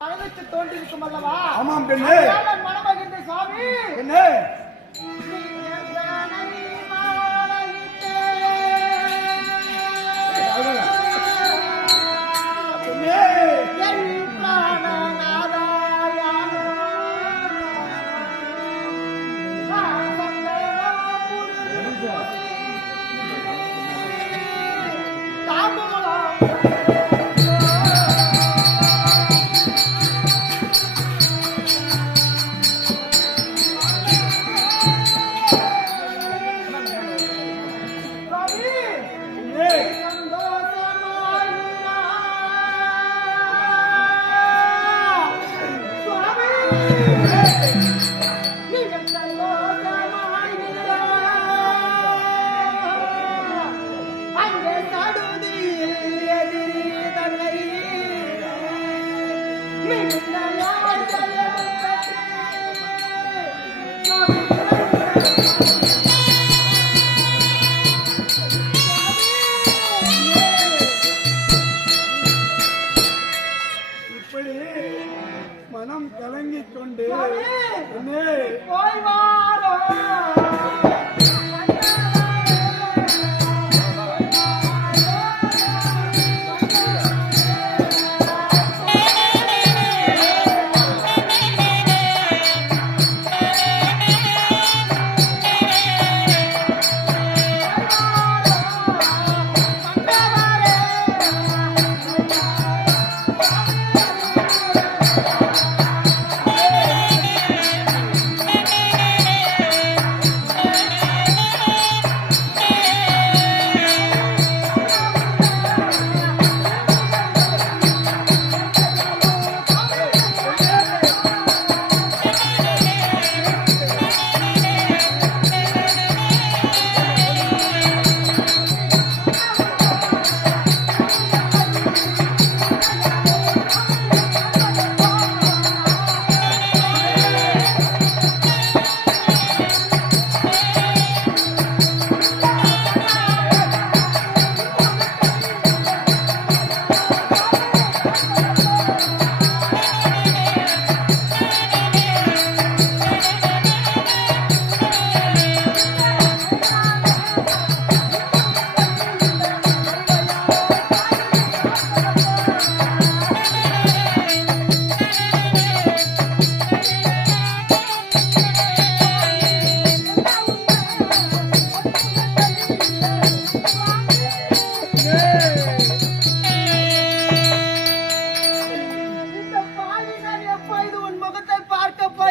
மனதுக்கு தோன்றிருக்கும் அல்லவா ஆமாம் பெண்ணே. பெண்ணே. பெண்ணே. என் இப்படி மனம் கலங்கிக் கொண்டு போய்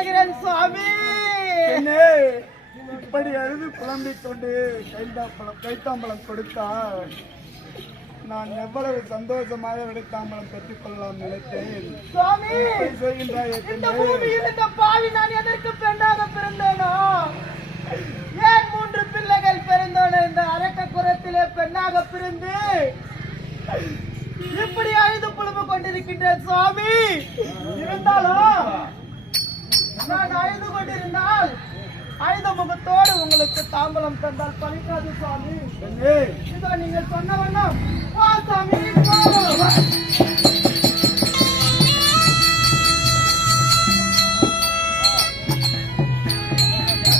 போகிறேன் சுவாமி! இப்படி அழுது புலம்பிக் கொண்டு கைத்தாம்பழம் கைத்தாம்பழம் கொடுத்தால் நான் எவ்வளவு சந்தோஷமாக விடைத்தாம்பழம் பெற்றுக் கொள்ளலாம் நினைத்தேன் செய்கின்றாயே இந்த பூமியில் இந்த பாவி நான் எதற்கு பெண்ணாக பிறந்தேனோ? ஏன் மூன்று பிள்ளைகள் பிறந்தோனோ இந்த அரக்க குரத்திலே பெண்ணாக பிறந்து இப்படி அழுது புலம்பு கொண்டிருக்கின்றேன் சுவாமி? இருந்தாலும் நான் அழுது கொண்டிருந்தால் அழுத முகத்தோடு உங்களுக்கு தாம்பலம் தந்தால் பலிக்காது சுவாமி இதோ நீங்கள் சொன்ன வண்ணம் சாமி.